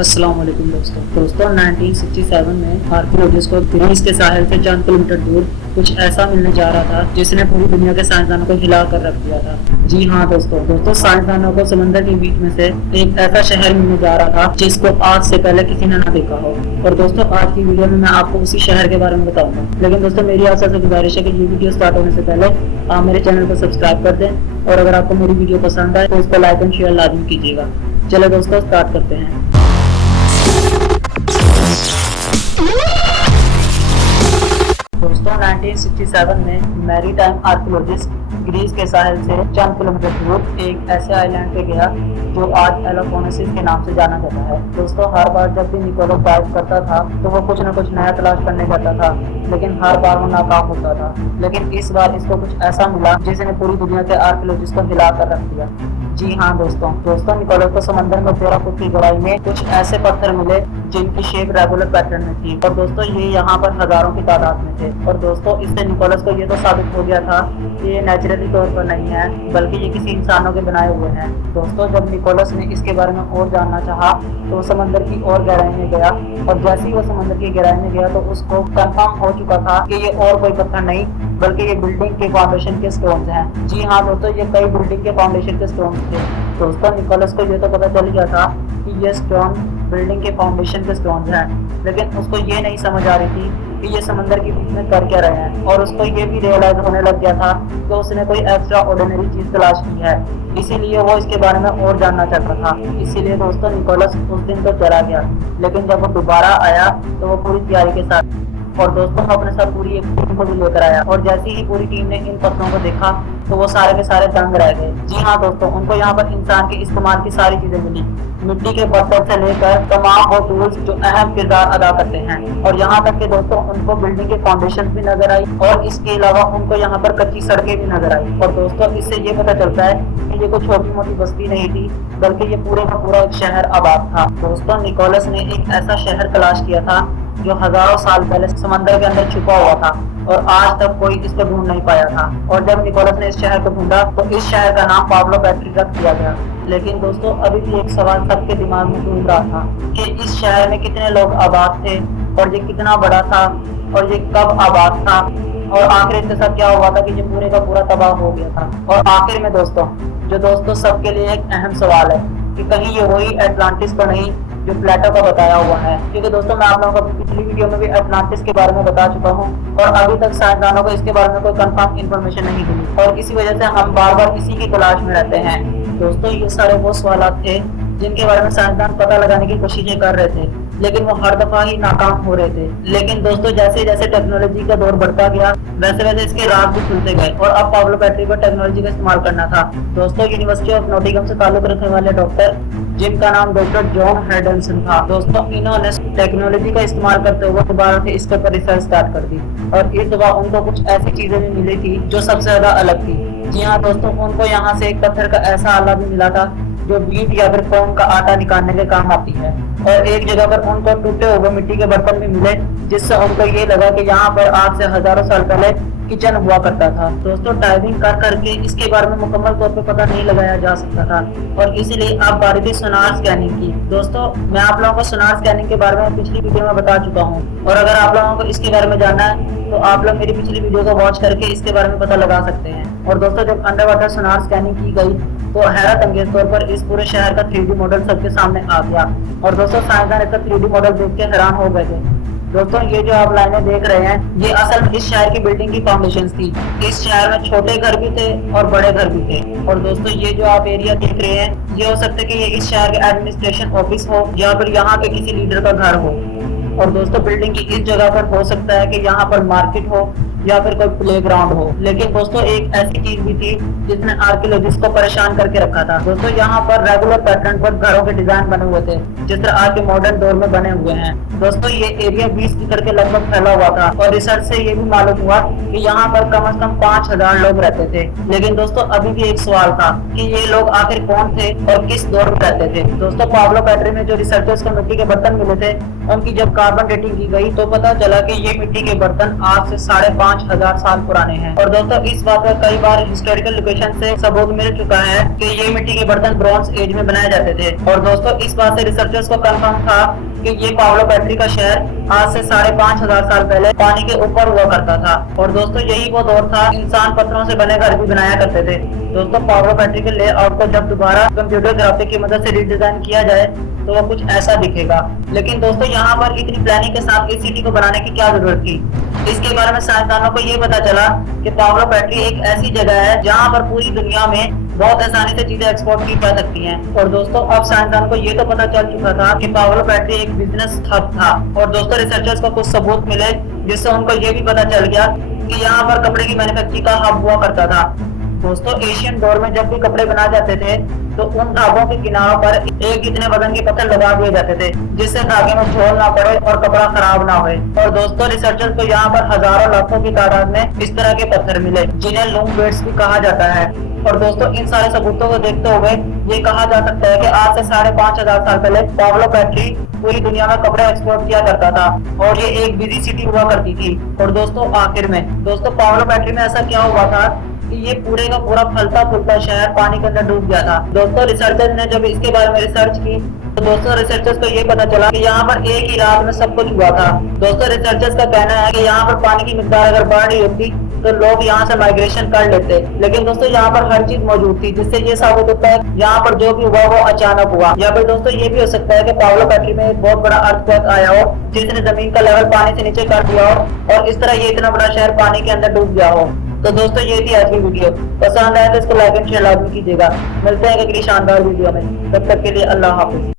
अस्सलाम वालेकुम दोस्तों 1967 में आर्कियोलॉजिस्ट को ग्रीस के साहिल से चंद किलोमीटर दूर कुछ ऐसा मिलने जा रहा था जिसने पूरी दुनिया के साइंसदानों को हिला कर रख दिया था। जी हाँ दोस्तों साइंसदानों को समंदर के बीच में से एक ऐसा शहर मिलने जा रहा था जिसको आज से पहले किसी ने ना देखा हो। और दोस्तों आज की वीडियो में मैं आपको उसी शहर के बारे में बताऊंगा। लेकिन दोस्तों मेरी आपसे गुजारिश है कि ये वीडियो स्टार्ट होने से पहले आप मेरे चैनल को सब्सक्राइब कर दें और अगर आपको मेरी वीडियो पसंद आए तो उसको लाइक एंड शेयर लाजमी कीजिएगा। चलो दोस्तों स्टार्ट करते हैं। दोस्तों 1967 में मैरीटाइम आर्कियोलॉजिस्ट ग्रीस के साहिल से चंद किलोमीटर दूर एक ऐसे आइलैंड पे गया जो आज पेलोपोनेसिस के नाम से जाना जाता है। दोस्तों हर बार जब भी निकोलस डाइव करता था तो वो कुछ न कुछ नया तलाश करने जाता था, लेकिन हर बार वो नाकाम होता था। लेकिन इस बार इसको कुछ ऐसा मिला जिसने पूरी दुनिया के आर्कियोलॉजिस्ट को हिला कर रख दिया। जी हाँ दोस्तों निकोलस को समंदर में 13 फुट की गहराई में कुछ ऐसे पत्थर मिले जिनकी शेप रेगुलर पैटर्न में थी और दोस्तों ये यहाँ पर हजारों की तादाद में थे। और दोस्तों इससे निकोलस को ये तो साबित हो गया था कि ये नेचुरली तौर पर नहीं है बल्कि ये किसी इंसानों के बनाए हुए हैं। दोस्तों जब निकोलस ने इसके बारे में और जानना चाहा तो वो समंदर की और गहराई में गया और जैसे ही वो समंदर की गहराई में गया तो उसको कंफर्म हो चुका था कि ये और कोई पत्थर नहीं बल्कि ये बिल्डिंग के फाउंडेशन के स्टोन्स हैं। जी हाँ दोस्तों ये कई बिल्डिंग के फाउंडेशन के स्टोन्स थे। दोस्तों निकोलस को ये तो पता चल गया था कि ये स्टोन बिल्डिंग के फाउंडेशन के स्टोन्स हैं, लेकिन उसको ये नहीं समझ आ रही थी कि ये समंदर के बीच में कर क्या रहे हैं। और उसको ये भी रियलाइज होने लग गया था कि उसने कोई एक्स्ट्रा ऑर्डिनरी चीज तलाश की है, इसीलिए वो इसके बारे में और जानना चाहता था। इसीलिए दोस्तों निकोलस उस दिन तो चला गया, लेकिन जब वो दोबारा आया तो वो पूरी तैयारी के साथ और दोस्तों अपने साथ पूरी एक टीम को भी लेकर आया। और जैसे ही पूरी टीम ने इन पत्थरों को देखा तो वो सारे के सारे दंग रह गए। जी हाँ दोस्तों उनको यहाँ पर इंसान के इस्तेमाल की सारी चीजें मिली, मिट्टी के पत्थर से लेकर तमाम वो टूल्स जो अहम किरदार अदा करते हैं। और यहाँ तक कि दोस्तों उनको बिल्डिंग के फाउंडेशन भी नजर आई और इसके अलावा उनको यहाँ पर कच्ची सड़कें भी नजर आई। और दोस्तों इससे ये पता चलता है कि ये कोई छोटी मोटी बस्ती नहीं थी बल्कि ये पूरे का पूरा एक शहर आबाद था। दोस्तों निकोलस ने एक ऐसा शहर तलाश किया था जो हजारों साल पहले समंदर के अंदर छुपा हुआ था और आज तक कोई इसको ढूंढ नहीं पाया था। और जब निकोलस ने इस शहर को ढूंढा तो इस शहर का नाम पाब्लो पेट्री रख दिया गया। लेकिन दोस्तों अभी भी एक सवाल सबके दिमाग में घूम रहा था कि इस शहर में कितने लोग आबाद थे और ये कितना बड़ा था और ये कब आबाद था और आखिर इसके साथ क्या हुआ था कि ये पूरे का पूरा तबाह हो गया था। और आखिर में दोस्तों सबके लिए एक अहम सवाल है कि कहीं ये वही एटलांटिस तो नहीं जो प्लेटो का बताया हुआ है। क्योंकि दोस्तों मैं आप लोगों को पिछली वीडियो में भी अटलांटिस के बारे में बता चुका हूँ और अभी तक साइंसदानों को इसके बारे में कोई कंफर्म इंफॉर्मेशन नहीं मिली और इसी वजह से हम बार बार इसी की तलाश में रहते हैं। दोस्तों ये सारे वो सवाल थे जिनके बारे में साइंसदान पता लगाने की कोशिशें कर रहे थे, लेकिन वो हर दफा ही नाकाम हो रहे थे। लेकिन दोस्तों जैसे जैसे टेक्नोलॉजी का दौर बढ़ता गया वैसे वैसे इसके राज भी खुलते गए और अब पाब्लो पेट्री पर टेक्नोलॉजी का इस्तेमाल करना था। दोस्तों यूनिवर्सिटी ऑफ नॉटिंघम से ताल्लुक रखने वाले डॉक्टर जिनका नाम डॉक्टर जॉन हेडनसन था, दोस्तों इन्होंने टेक्नोलॉजी का इस्तेमाल करते हुए दोबारा से इसके ऊपर रिसर्च स्टार्ट कर दी और इस दफा उनको कुछ ऐसी चीजें भी मिली थी जो सबसे ज्यादा अलग थी। जी हाँ दोस्तों उनको यहाँ से एक पत्थर का ऐसा आला भी मिला था जो बीट या फिर कौन का आटा निकालने के काम आती है और एक जगह पर उनको टूटे हुए मिट्टी के बर्तन भी मिले जिससे उनको ये लगा कि यहाँ पर आज से हजारों साल पहले किचन हुआ करता था। दोस्तों डाइविंग कर करके इसके बारे में मुकम्मल तौर पे पता नहीं लगाया जा सकता था और इसीलिए आप बारी थी सोनार स्कैनिंग की। दोस्तों मैं आप लोगों को सोनार स्कैनिंग के बारे में पिछली वीडियो में बता चुका हूँ और अगर आप लोगों को इसके बारे में जानना है तो आप लोग मेरी पिछली वीडियो को वॉच करके इसके बारे में पता लगा सकते हैं। और दोस्तों जब अंडर वाटर सोनार स्कैनिंग की गई तो हैरत अंगेज तौर पर इस पूरे शहर का 3D मॉडल सबके सामने आ गया और दोस्तों साइंसदान इसका 3D मॉडल देख के हैरान हो गए थे। दोस्तों ये जो आप लाइनें देख रहे हैं ये असल में इस शहर की बिल्डिंग की फाउंडेशंस थी। इस शहर में छोटे घर भी थे और बड़े घर भी थे। और दोस्तों ये जो आप एरिया देख रहे हैं ये हो सकता है कि ये इस शहर के एडमिनिस्ट्रेशन ऑफिस हो या फिर यहाँ के किसी लीडर का घर हो। और दोस्तों बिल्डिंग की इस जगह पर हो सकता है कि यहाँ पर मार्केट हो या फिर कोई प्लेग्राउंड हो। लेकिन दोस्तों एक ऐसी चीज भी थी जिसने आर्कियोलॉजिस्ट को परेशान करके रखा था। दोस्तों यहाँ पर रेगुलर पैटर्न पर घरों के डिजाइन बने हुए थे जिस तरह आज के मॉडर्न दौर में बने हुए हैं। दोस्तों ये एरिया 20 एकड़ के लगभग फैला हुआ था और रिसर्च से ये भी मालूम हुआ कि यहाँ पर कम से कम 5000 लोग रहते थे। लेकिन दोस्तों अभी भी एक सवाल था कि ये लोग आखिर कौन थे और किस दौर में रहते थे। दोस्तों पाब्लो पेट्री में जो रिसर्चर्स को मिट्टी के बर्तन मिले थे उनकी जब कार्बन डेटिंग की गई तो पता चला कि ये मिट्टी के बर्तन आज से 5,500 साल पुराने हैं। और दोस्तों इस बात का कई बार हिस्टोरिकल लोकेशन से सबूत मिल चुका है कि ये मिट्टी के बर्तन ब्रॉन्ज एज में बनाए जाते थे। और दोस्तों इस बात से रिसर्चर्स को कंफर्म था कि ये पावलो पेट्री का शहर आज से 5,500 साल पहले पानी के ऊपर हुआ करता था। और दोस्तों यही वो दौर था इंसान पत्थरों से बने घर भी बनाया करते थे। दोस्तों पावलो पेट्री के लेआउट को जब दोबारा कंप्यूटर ग्राफिक की मदद से रिडिजाइन किया जाए तो वो कुछ ऐसा दिखेगा। लेकिन दोस्तों यहाँ पर इतनी प्लानिंग के साथ इस सिटी को बनाने की क्या जरूरत थी? इसके बारे में साइंसदानों को ये पता चला कि पावलो पेट्री एक ऐसी जगह है जहाँ पर पूरी दुनिया में बहुत आसानी से चीजें एक्सपोर्ट की जा सकती हैं। और दोस्तों अब साइंसदान को ये तो पता चल चुका था कि पावलो पेट्री एक बिजनेस हब था। और दोस्तों रिसर्चर्स को कुछ सबूत मिले जिससे उनको ये भी पता चल गया कि यहाँ पर कपड़े की मैन्युफैक्चरिंग का हब हुआ करता था। दोस्तों एशियन दौर में जब भी कपड़े बनाए जाते थे तो उन धागों के किनारों पर एक इतने वजन के पत्थर लगा दिए जाते थे जिससे धागे में झोल ना पड़े और कपड़ा खराब ना होए। और दोस्तों रिसर्चर्स को यहाँ पर हजारों लाखों की तादाद में इस तरह के पत्थर मिले जिन्हें लूम बेड्स भी कहा जाता है। और दोस्तों इन सारे सबूतों को देखते हुए ये कहा जा सकता है कि आज से 5,500 साल पहले पावलो पेट्री पूरी दुनिया में कपड़े एक्सपोर्ट किया करता था और ये एक बिजी सिटी हुआ करती थी। और दोस्तों आखिर में दोस्तों पावलो पेट्री में ऐसा क्या हुआ था कि ये पूरे का पूरा फलता फूलता शहर पानी के अंदर डूब गया था। दोस्तों रिसर्चर्स ने जब इसके बारे में रिसर्च की तो दोस्तों रिसर्चर्स को ये पता चला कि यहाँ पर एक ही रात में सब कुछ हुआ था। दोस्तों रिसर्चर्स का कहना है कि यहाँ पर पानी की मिकदार अगर बढ़ रही होती तो लोग यहाँ से माइग्रेशन कर लेते, लेकिन दोस्तों यहाँ पर हर चीज मौजूद थी जिससे ये साबित होता है यहाँ पर जो भी हुआ वो अचानक हुआ। या फिर दोस्तों ये भी हो सकता है कि पावलो पेट्री में एक बहुत बड़ा अर्थक्वेक आया हो जिसने जमीन का लेवल पानी से नीचे कर दिया हो और इस तरह ये इतना बड़ा शहर पानी के अंदर डूब गया हो। तो दोस्तों ये थी आज की वीडियो। पसंद आए तो इसको लाइक एंड शेयर लाजमी कीजिएगा। मिलते हैं अगली शानदार वीडियो में, तब तक के लिए अल्लाह हाफिज।